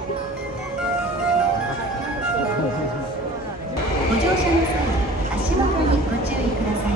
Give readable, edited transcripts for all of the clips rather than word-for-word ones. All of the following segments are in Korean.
ご乗車の際、足元にご注意ください。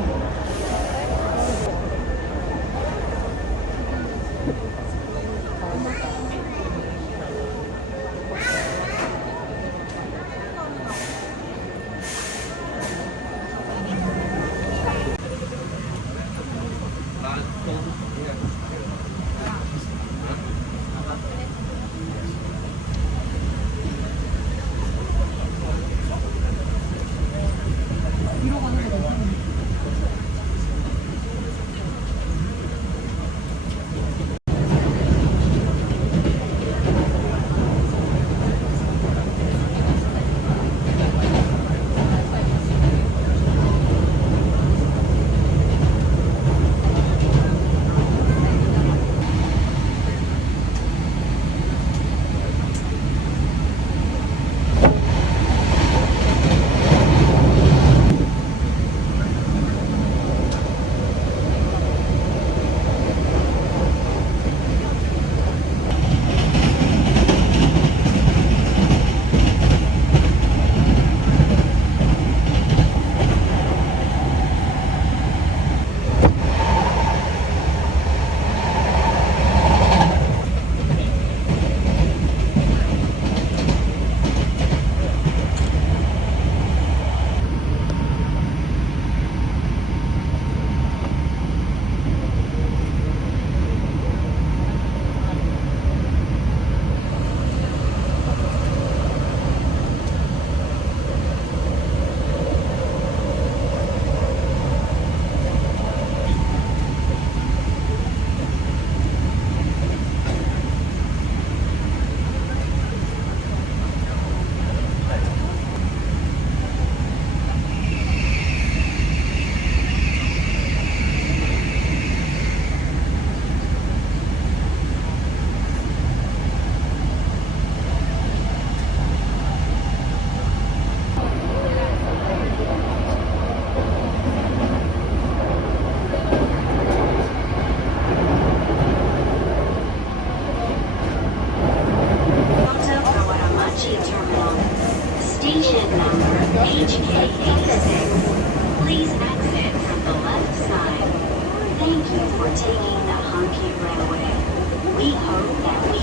Station number HK86. Please exit from the left side. Thank you for taking the Hanki Railway. We hope that we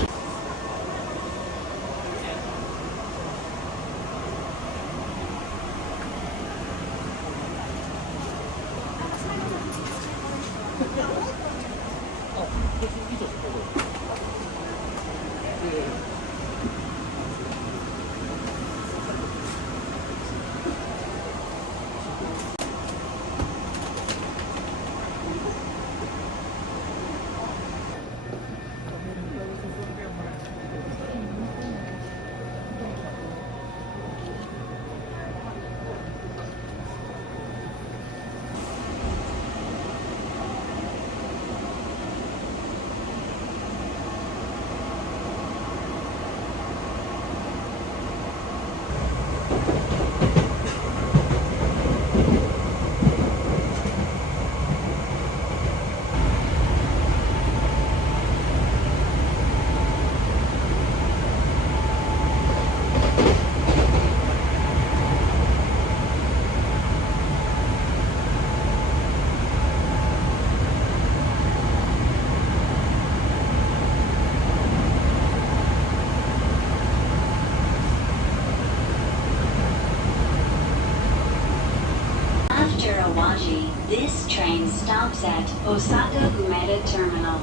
After Awaji, this train stops at Osaka Umeda Terminal.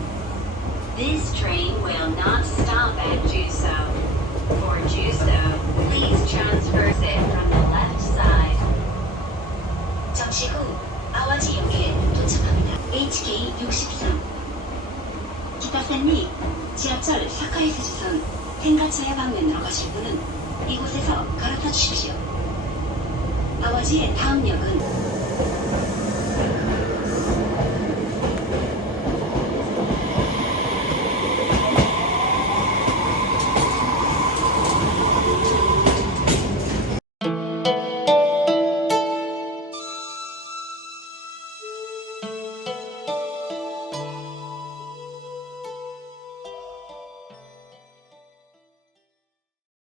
This train will not stop at Juso. For Juso, please transfer it from the left side. 잠시 후 아와지역에 도착합니다. HK63 기타사님, 지하철 사카이스지선 텐가차야 방면으로 가실 분은 이곳에서 갈아타 주십시오. 아와지의 다음 역은